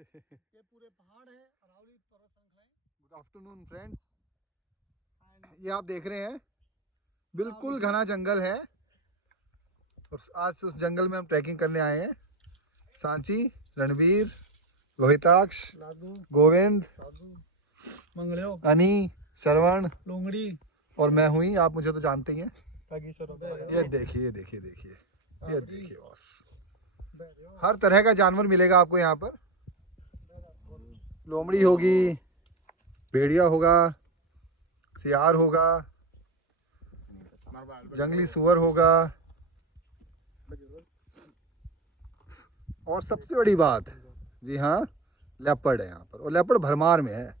ये पूरे पहाड़ है, अरावली पर्वत श्रृंखला है। गुड आफ्टरनून फ्रेंड्स, ये आप देख रहे हैं बिल्कुल घना जंगल है और आज उस जंगल में हम ट्रैकिंग करने आए हैं। सांची, रणवीर, लोहिताक्ष, गोविंद, मंगलियो, अनी, श्रवण, लोंगड़ी और मैं हुई। आप मुझे तो जानते ही हैं। ये देखिए ये देखिए देखिए ये देखिए बॉस, हर तरह का जानवर मिलेगा आपको यहाँ पर। लोमड़ी होगी, भेड़िया होगा, सियार होगा, जंगली सुअर होगा, और सबसे बड़ी बात, जी हाँ, लेपर्ड है यहाँ पर। और लेपर्ड भरमार में है,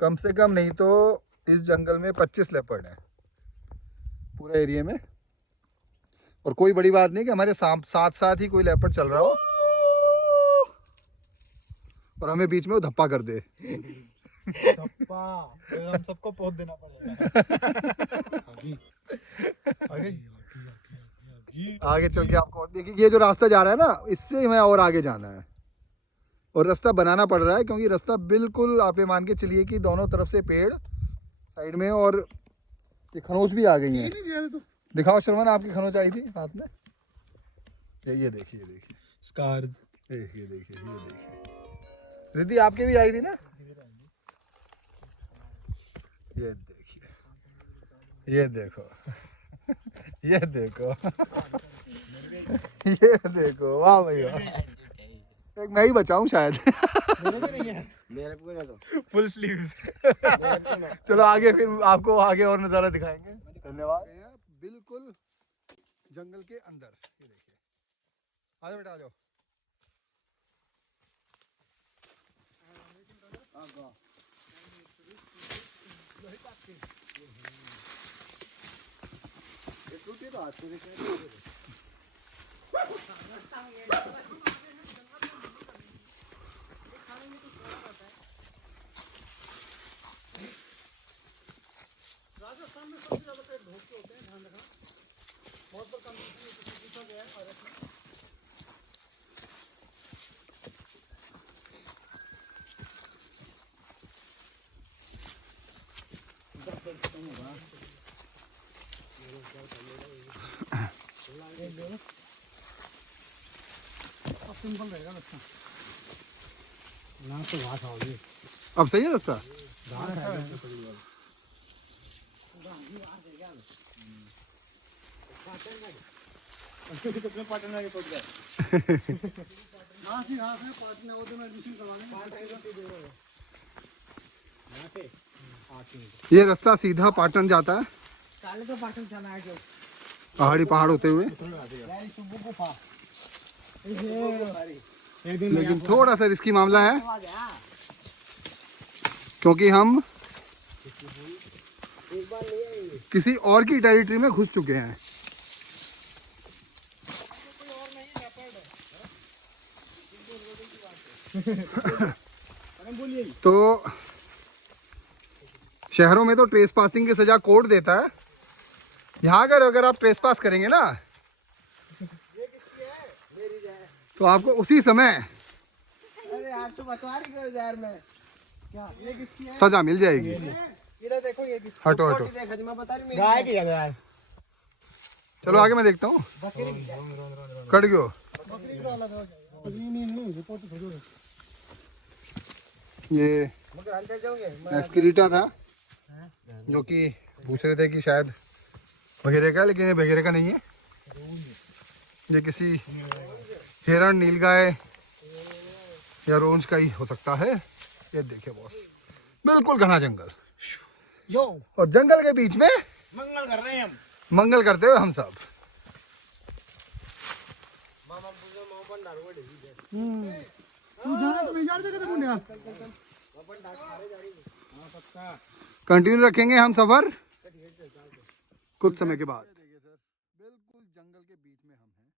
कम से कम नहीं तो इस जंगल में 25 लेपर्ड हैं पूरे एरिया में। और कोई बड़ी बात नहीं कि हमारे साथ साथ ही कोई लेपर्ड चल रहा हो और हमें बीच में वो धप्पा कर दे। धप्पा हम सबको पहुंच देना पड़ेगा। आगे चल के आपको और देखिए, ये जो रास्ता जा रहा है ना, इससे हमें और आगे जाना है। और रास्ता बनाना पड़ रहा है क्योंकि रास्ता बिल्कुल, आप ये मान के चलिए कि दोनों तरफ से पेड़ साइड में, और ये खनोज भी आ गई हैं। दिखाओ श्रवण, आपकी खनोज आई थी साथ में। ये देखिए, ये देखिए स्कार्स, ये देखिए रिद्धि आपके भी आई थी ना। ये देखिए, ये देखो ये देखो ये देखो, वाह भाई वाह। एक मैं ही बचाऊं शायद। Full sleeves. चलो आगे, फिर आपको आगे और नज़ारा दिखाएंगे। धन्यवाद। बिल्कुल जंगल के अंदर, ये देखिए। आ जाओ बेटा, आ जाओ। राजस्थान में सबसे ज्यादा पेड़ भोग के होते हैं, ध्यान रखना। बहुत बार कंपटीशन में किसी पूछा गया है भारत में। अब सिंपल रहेगा रास्ता। ना तो घास होगी। अब सही है रास्ता। घास है। पाटन के पहुंच गए। घास ही घास है, पाटन वो तो मैं एडमिशन करवाने। ये रास्ता सीधा पाटन जाता है, काले तो पाटन जाना है जो पहाड़ होते हुए। लेकिन थोड़ा सा रिस्की मामला है क्योंकि हम किसी और की टेरिटरी में घुस चुके हैं। तो शहरों में तो ट्रेस पासिंग की सजा कोर्ट देता है। यहाँ अगर आप ट्रेस पास करेंगे ना, तो आपको उसी समय सजा मिल जाएगी। देखो ये हटो हटो, गाय की जगह है। चलो आगे मैं देखता हूँ। कट गयो। ये एक्सक्रीटा था जो कि पूछ रहे थे कि शायद वगैरह का, लेकिन ये वगैरह का नहीं है। ये किसी हिरण, नीलगाय या रोंज का ही हो सकता है। ये देखिए बॉस, बिल्कुल घना जंगल, यो और जंगल के बीच में मंगल कर रहे हैं हम। मंगल करते हुए हम सब। कंटिन्यू रखेंगे हम सफर कुछ समय के बाद। बिल्कुल जंगल के बीच में हम हैं।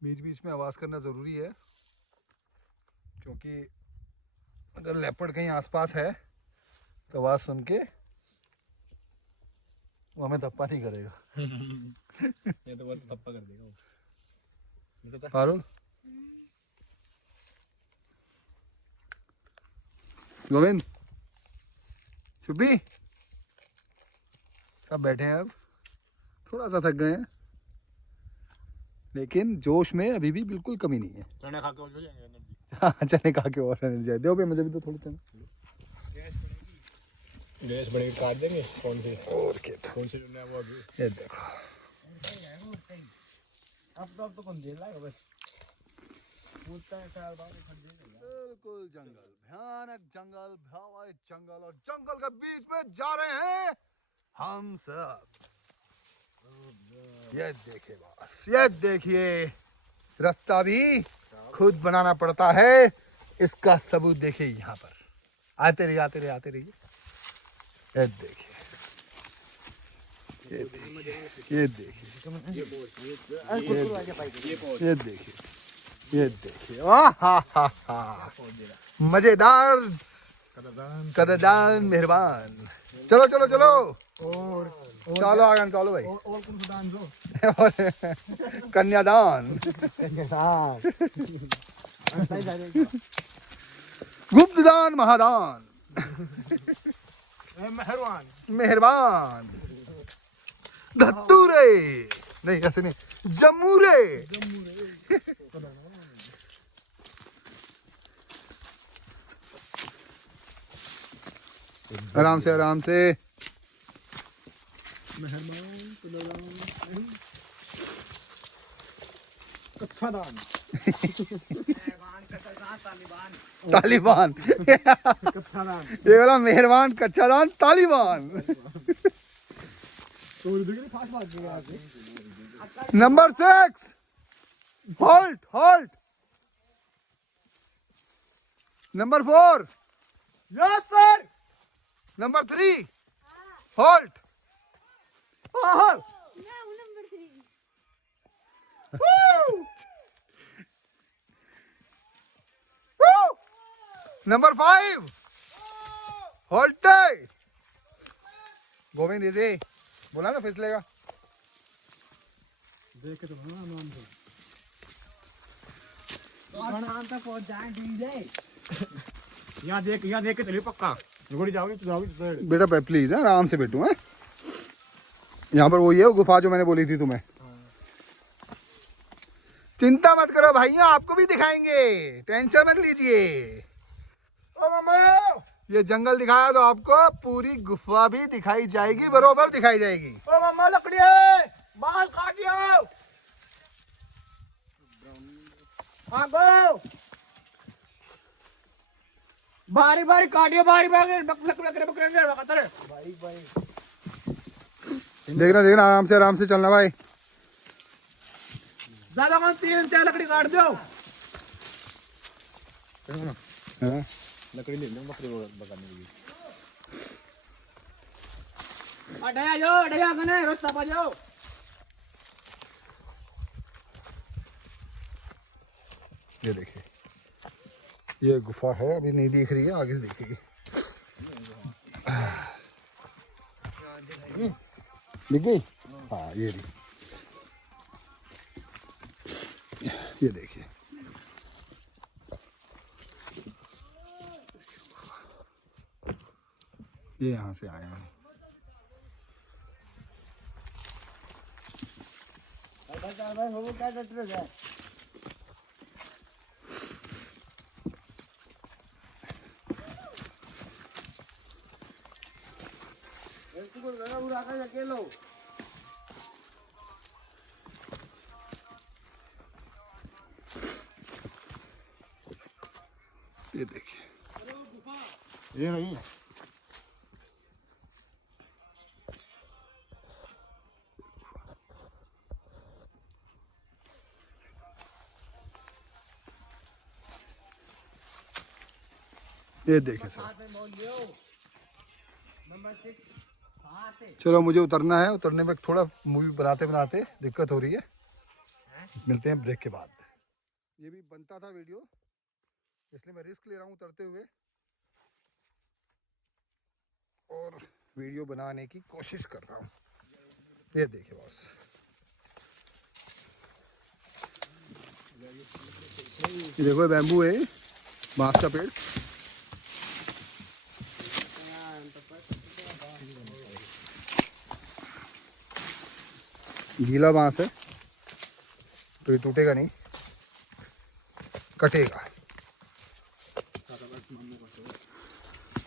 बीच बीच में आवाज़ करना ज़रूरी है, क्योंकि अगर लेपर्ड कहीं आसपास है तो आवाज़ सुन के वो हमें धप्पा नहीं करेगा। ये तो बहुत धप्पा कर देगा वो। पारुल, गोविंद, शुभी, सब बैठे हैं। अब थोड़ा सा थक गए हैं, लेकिन जोश में अभी भी बिल्कुल कमी नहीं है। चने खा के हो जाएंगे एनर्जी। हाँ, चने खा के और एनर्जी दो भाई, मुझे भी तो थोड़े चने। गैस बढ़ेगी, काट देंगे। कौन सी? और क्या था? कौन सी है वो अभी? ये देखो, अब तो कौन दे लाएगा बस। पूछता है साल बाद खड़ देगा। बिल्कुल जंगल, भयानक जंगल, भयावह जंगल, और जंगल के बीच में जा रहे हैं हम सब। ये देखिए बस, ये देखिए, रास्ता भी खुद बनाना पड़ता है। इसका सबूत देखिए यहाँ पर। आते रहिए, आते रहिए, आते रहिए। ये देखिए, ये देखिए, ये देखिए, ये देखिए, ये देखिए, आहा, मजेदार, कदरदान, मेहरबान। चलो चलो चलो, चलो आगे चलो भाई। और कौन सा दान दो? कन्यादान, गुप्तदान, महादान, मेहरबान, मेहरबान, धत्तूरे, नहीं ऐसे नहीं, जमूरे। आराम से, आराम से। मेहरबान, कच्चा दान, तालिबान। कच्चा दान। ये वाला मेहरबान, कच्चा दान, तालिबान। तो देखिए फास्ट भाग गया आगे। Number 6, halt, halt. Number 4, yes sir. Number 3, halt. Number 5, halt. Govind इसे बोला ना फिसलेगा। देख के तो ना नाम से। शाम तक पहुंच जाए डीजे। यहाँ देख के चलिए पक्का। गोली जाओगी तो जाओगी तो बेटा प्लीज है, आराम से बैठू है। यहाँ पर वो ये गुफा जो मैंने बोली थी तुम्हें। चिंता मत करो भैया, आपको भी दिखाएंगे, टेंशन मत लीजिए। ओ मामा, ये जंगल दिखाया तो आपको पूरी गुफा भी दिखाई जाएगी, बरोबर दिखाई जाएगी। ओ मम्मा लकड़ी है, बाल काटियो। आगो बारी बारी काटियो, बारी बारी बकरे देखना देखना, आराम से चलना भाई। ज्यादा कौन 3-4 लकड़ी काट दो। हाँ? लकड़ी ले लो बकरे बगाने के लिए। अडया गने रास्ता पा जाओ। ये देखिए, ये गुफा है, अभी नहीं दिख रही है, आगे से दिखेगी। दिख गई? हाँ, ये रही। ये देखिए, ये यहाँ से आए हैं। भाई हो क्या डट रहा है? इसको लगा उड़ा कर अकेलो। ये देखिए, ये नहीं है। ये देखिए सर। चलो मुझे उतरना है, उतरने में थोड़ा मूवी बनाते बनाते दिक्कत हो रही है। मिलते हैं ब्रेक के बाद। ये भी बनता था वीडियो, इसलिए मैं रिस्क ले रहा हूँ उतरते हुए और वीडियो बनाने की कोशिश कर रहा हूँ। ये देखिए बॉस, ये देखो बैम्बू है, बांस का पेड़। गीला बांस है तो ये टूटेगा नहीं, कटेगा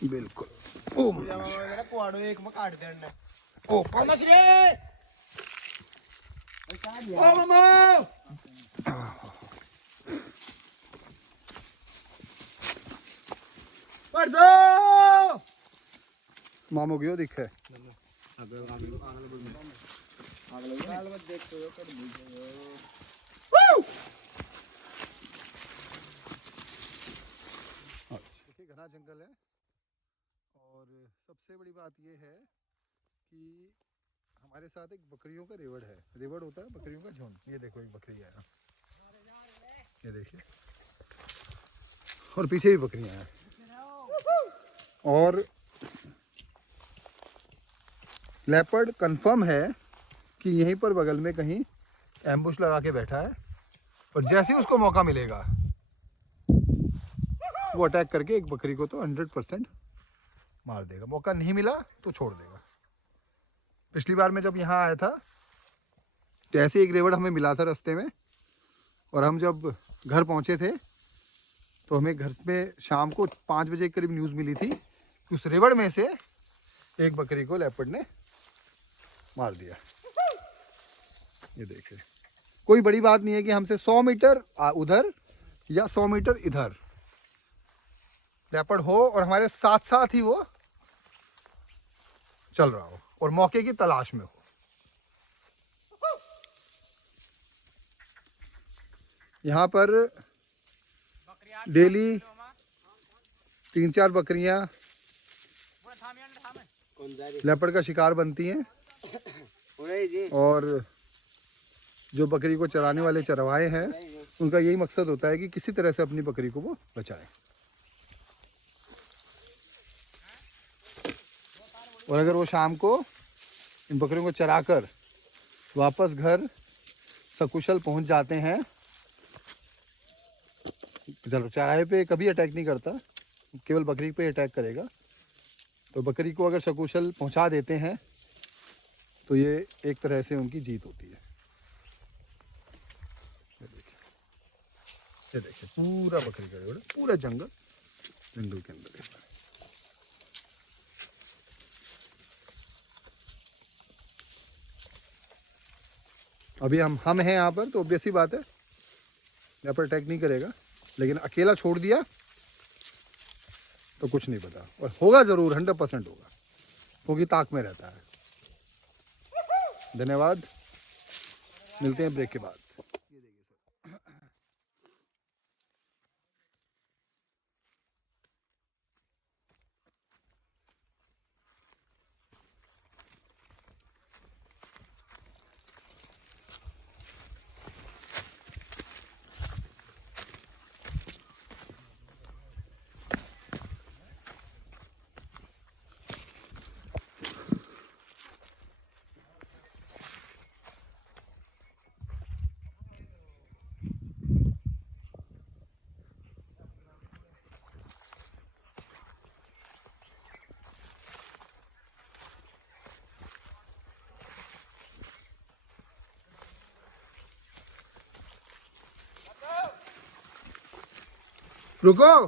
बिल्कुल। ओ कुआड़ो एक में काट देना। ओ पढ़ दो मामो गयो दिखे। देखिए घना जंगल है और सबसे बड़ी बात ये है कि हमारे साथ एक बकरियों का रेवड़ है। रेवड़ होता है बकरियों का झुंड। ये देखो एक बकरी है, ये देखिए, और पीछे भी बकरियां हैं। और लेपर्ड कंफर्म है कि यहीं पर बगल में कहीं एम्बुश लगा के बैठा है और जैसे ही उसको मौका मिलेगा वो अटैक करके एक बकरी को तो 100% मार देगा। मौका नहीं मिला तो छोड़ देगा। पिछली बार मैं जब यहाँ आया था तो ऐसे एक रेवड़ हमें मिला था रास्ते में, और हम जब घर पहुँचे थे तो हमें घर में शाम को 5 बजे के करीब न्यूज़ मिली थी कि उस रेवड़ में से एक बकरी को लेपर्ड ने मार दिया। ये देखिए, कोई बड़ी बात नहीं है कि हमसे 100 मीटर उधर या 100 मीटर इधर लेपर्ड हो और हमारे साथ साथ ही वो चल रहा हो और मौके की तलाश में हो। यहाँ पर डेली 3-4 बकरियां लेपर्ड का शिकार बनती हैं और जो बकरी को चराने वाले चरवाहे हैं उनका यही मकसद होता है कि किसी तरह से अपनी बकरी को वो बचाएं। और अगर वो शाम को इन बकरियों को चराकर वापस घर सकुशल पहुंच जाते हैं, चलो चराहे पे कभी अटैक नहीं करता, केवल बकरी पे अटैक करेगा, तो बकरी को अगर सकुशल पहुंचा देते हैं तो ये एक तरह से उनकी जीत होती है। ये देखिए पूरा बकरी का रेवड़, पूरा जंगल के अंदर है। अभी हम हैं यहाँ पर तो ऑब्वियस ही बात है यहाँ पर अटैक नहीं करेगा, लेकिन अकेला छोड़ दिया तो कुछ नहीं पता, और होगा ज़रूर 100% होगा क्योंकि ताक में रहता है। धन्यवाद, मिलते हैं ब्रेक के बाद। रुको,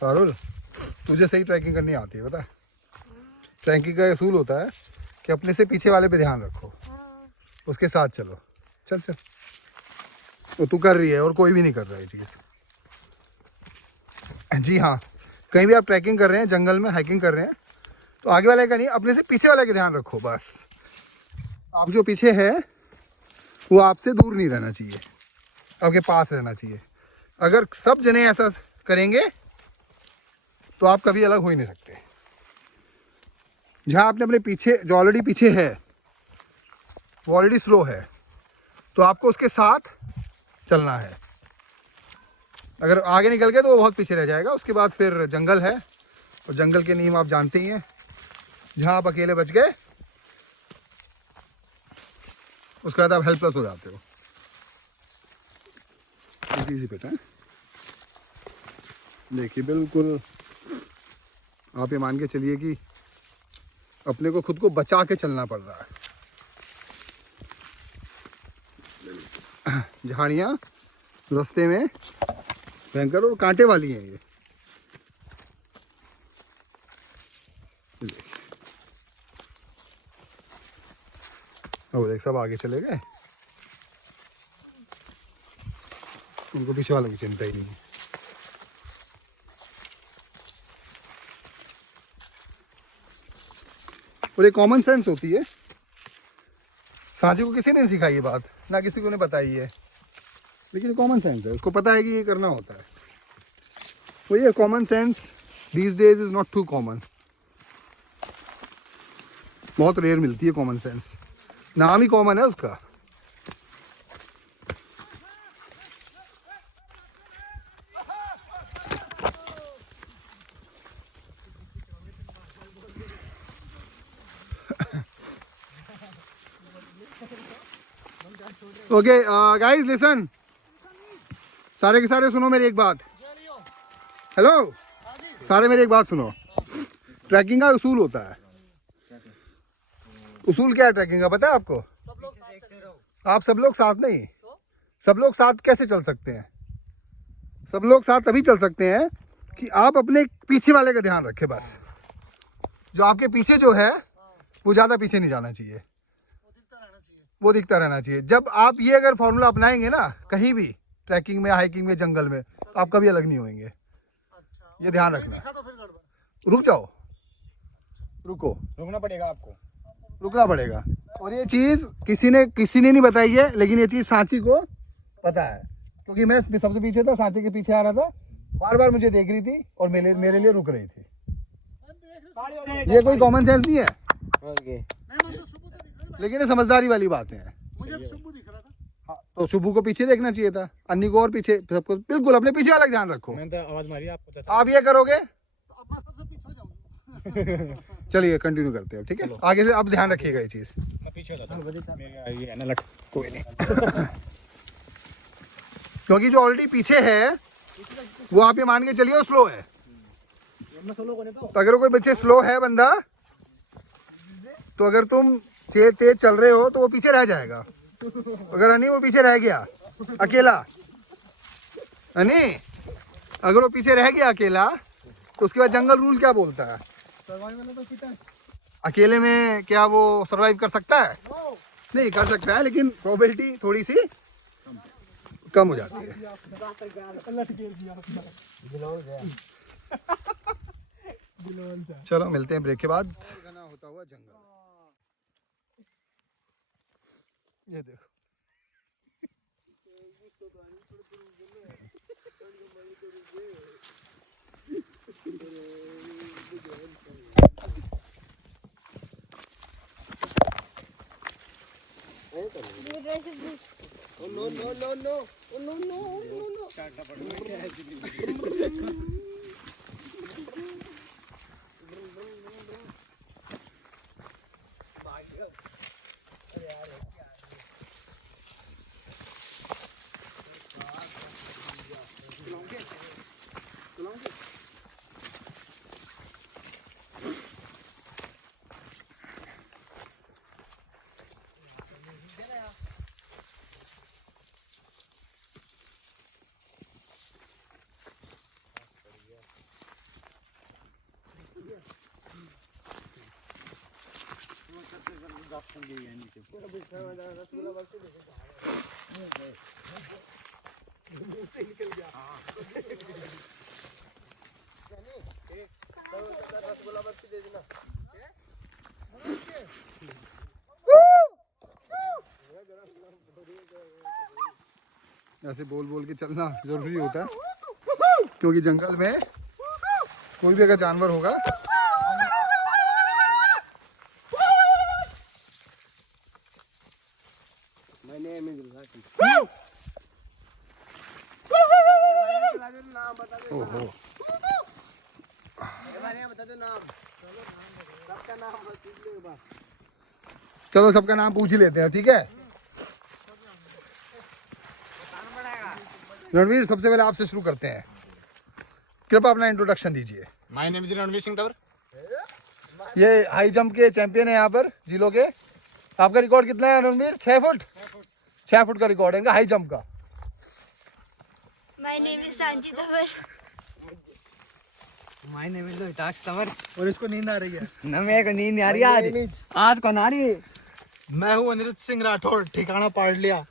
पारुल तुझे सही ट्रैकिंग करनी आती है, पता है? ट्रैकिंग का असूल होता है कि अपने से पीछे वाले पे ध्यान रखो, उसके साथ चलो। चल चल, तो तू कर रही है और कोई भी नहीं कर रहा है। ठीक है जी हाँ, कहीं भी आप ट्रैकिंग कर रहे हैं, जंगल में हाइकिंग कर रहे हैं, तो आगे वाले का नहीं, अपने से पीछे वाले का ध्यान रखो बस। आप जो पीछे है वो आपसे दूर नहीं रहना चाहिए, आपके पास रहना चाहिए। अगर सब जने ऐसा करेंगे तो आप कभी अलग हो ही नहीं सकते। जहाँ आपने अपने पीछे जो ऑलरेडी पीछे है वो ऑलरेडी स्लो है, तो आपको उसके साथ चलना है। अगर आगे निकल गए तो वो बहुत पीछे रह जाएगा। उसके बाद फिर जंगल है, और जंगल के नियम आप जानते ही हैं। जहाँ आप अकेले बच गए उसके बाद आप हेल्पलेस हो जाते हो। इजी बेटा, देखिए बिल्कुल आप ये मान के चलिए कि अपने को खुद को बचा के चलना पड़ रहा है। झाड़ियाँ रास्ते में भयंकर और कांटे वाली हैं ये। अब देख सब आगे चले गए, उनको पीछे वालों की चिंता ही नहीं है। और ये कॉमन सेंस होती है। सांची को किसी ने सिखाई ये बात, ना किसी को ने बताई है, लेकिन कॉमन सेंस है, उसको पता है कि ये करना होता है। तो ये common sense these days is not too common, बहुत रेयर मिलती है कॉमन सेंस। नाम ही कॉमन है उसका। ओके गाइस लिसन, सारे के सारे सुनो मेरी एक बात। हेलो, सारे मेरी एक बात सुनो। ट्रैकिंग का उसूल होता है। उसूल क्या है ट्रैकिंग का पता है आपको? आप सब लोग साथ नहीं, सब लोग साथ कैसे चल सकते हैं? सब लोग साथ तभी चल सकते हैं कि आप अपने पीछे वाले का ध्यान रखें। बस जो आपके पीछे जो है वो ज़्यादा पीछे नहीं जाना चाहिए, वो दिखता रहना चाहिए। जब आप ये अगर फॉर्मूला अपनाएंगे ना कहीं भी ट्रैकिंग में, हाइकिंग में, जंगल में, तो आप कभी अलग नहीं होंगे। ये ध्यान रखना। रुक जाओ, रुको, रुकना पड़ेगा आपको, रुकना पड़ेगा। और ये चीज़ किसी ने नहीं बताई है, लेकिन ये चीज़ सांची को पता है, क्योंकि मैं सबसे पीछे था, सांची के पीछे आ रहा था, बार बार मुझे देख रही थी और मेरे लिए रुक रही थी। ये कोई कॉमन सेंस नहीं है, लेकिन ये समझदारी वाली बातें हैं। मुझे शुभ दिख रहा था। हाँ, तो शुभू को पीछे देखना चाहिए था, अन्नी को और पीछे, सबको बिल्कुल अपने पीछे अलग ध्यान रखो। मैंने तो आवाज मारी आपको। आप ये करोगे तो अब मैं सबसे पीछे हो जाऊंगा। चलिए कंटिन्यू करते हैं, ठीक है? आगे से अब ध्यान रखिएगा ये चीज़। मैं पीछे हो जाता हूं, मेरा ये है ना लट, कोई नहीं। क्योंकि जो ऑलरेडी पीछे है वो आप ये मान के चलिए स्लो है। तो अगर कोई बच्चे स्लो है बंदा, तो अगर तुम तेज चल रहे हो तो वो पीछे रह जाएगा। अगर अनी वो पीछे रह गया अकेला, अनी अगर वो पीछे रह गया अकेला, तो उसके बाद जंगल रूल क्या बोलता है? अकेले में क्या वो सरवाइव कर सकता है? नहीं कर सकता है, लेकिन प्रोबेबिलिटी थोड़ी सी कम हो जाती है। चलो मिलते हैं ब्रेक के बाद। घना होता हुआ जंगल, ये देखो। ऐसे बोल बोल के चलना जरूरी होता है, क्योंकि जंगल में कोई भी अगर जानवर होगा बता दो नाम, सबका नाम पूछ लो एक बार। चलो सबका नाम पूछ ही लेते हैं, ठीक है। रणवीर, सबसे पहले आपसे शुरू करते हैं, कृपया अपना इंट्रोडक्शन दीजिए। My name is Ranveer Singh Tanwar. ये हाई जंप के चैंपियन है यहाँ पर जिलो के। आपका रिकॉर्ड कितना है रणवीर? 6 फुट 6 फुट का रिकॉर्ड है इनका हाई जंप का। My name is Sanji Tawar. My name is Hitaksh Tanwar. और इसको नींद आ रही है। ना मेरे को नींद आ रही है आज को ना रही। मैं हूँ अनिरुद्ध सिंह राठौड़, ठिकाना पढ़ लिया।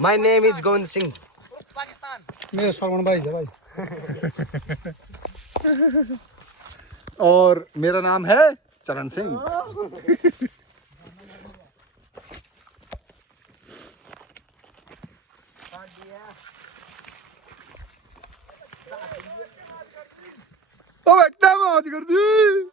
My name is Govind Singh. मेरे श्रवण भाई है भाई। और मेरा नाम है चरण सिंह। तो बेटा मौज कर दी।